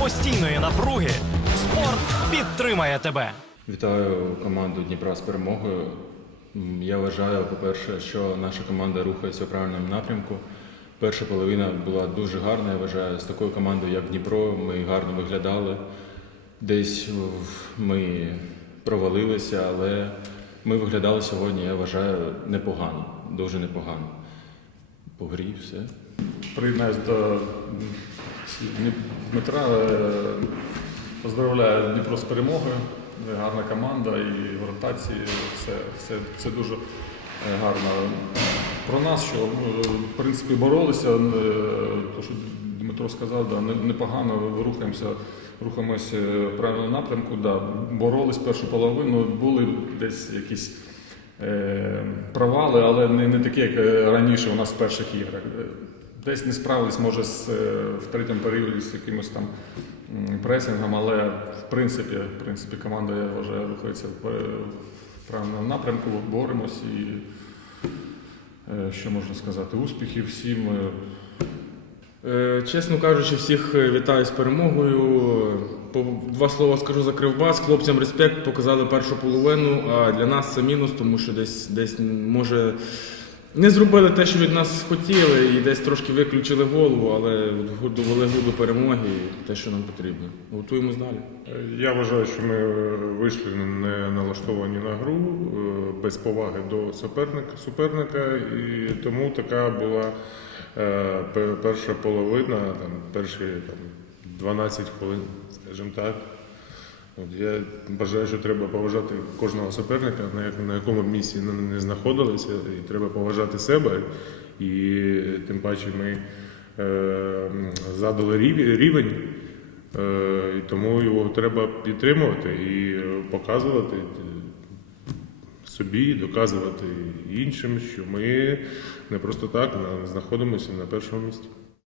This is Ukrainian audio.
постійної напруги спорт підтримає тебе. Вітаю команду Дніпра з перемогою. Я вважаю, по-перше, що наша команда рухається в правильному напрямку. Перша половина була дуже гарна. Я вважаю, з такою командою, як Дніпро, ми гарно виглядали. Десь ми провалилися, але ми виглядали сьогодні, я вважаю, непогано, дуже непогано. По грі все. Приєднаюсь до Дмитра. Е, Поздравляю Дніпро з перемогою. Е, Гарна команда і в ротації все, все, все дуже е, гарно. Про нас, що е, в принципі боролися, то, що Дмитро сказав, да, непогано рухаємося, рухаємося в правильному напрямку. Да, боролись першу половину, були десь якісь е, провали, але не, не такі, як раніше у нас в перших іграх. Десь не справились, може, з, е, в третьому періоді з якимось там пресингом, але в принципі, в принципі команда, я вважаю, рухається в, е, правильному напрямку, боремось і е, що можна сказати, успіхів всім. Чесно кажучи, всіх вітаю з перемогою. По два слова скажу за Кривбас. Хлопцям респект, показали першу половину, а для нас це мінус, тому що десь, десь може не зробили те, що від нас хотіли, і десь трошки виключили голову, але довели гру до перемоги і те, що нам потрібно. Готуємось далі. Я вважаю, що ми вийшли не налаштовані на гру е, без поваги до суперника, суперника і тому така була е, перша половина, там, перші там, 12 хвилин, скажімо так. От я вважаю, що треба поважати кожного суперника, на, як- на якому місці не, знаходилися, і треба поважати себе. І тим паче ми е, задали рів- рівень, е, і тому його треба підтримувати і показувати собі, доказувати іншим, що ми не просто так знаходимося на першому місці.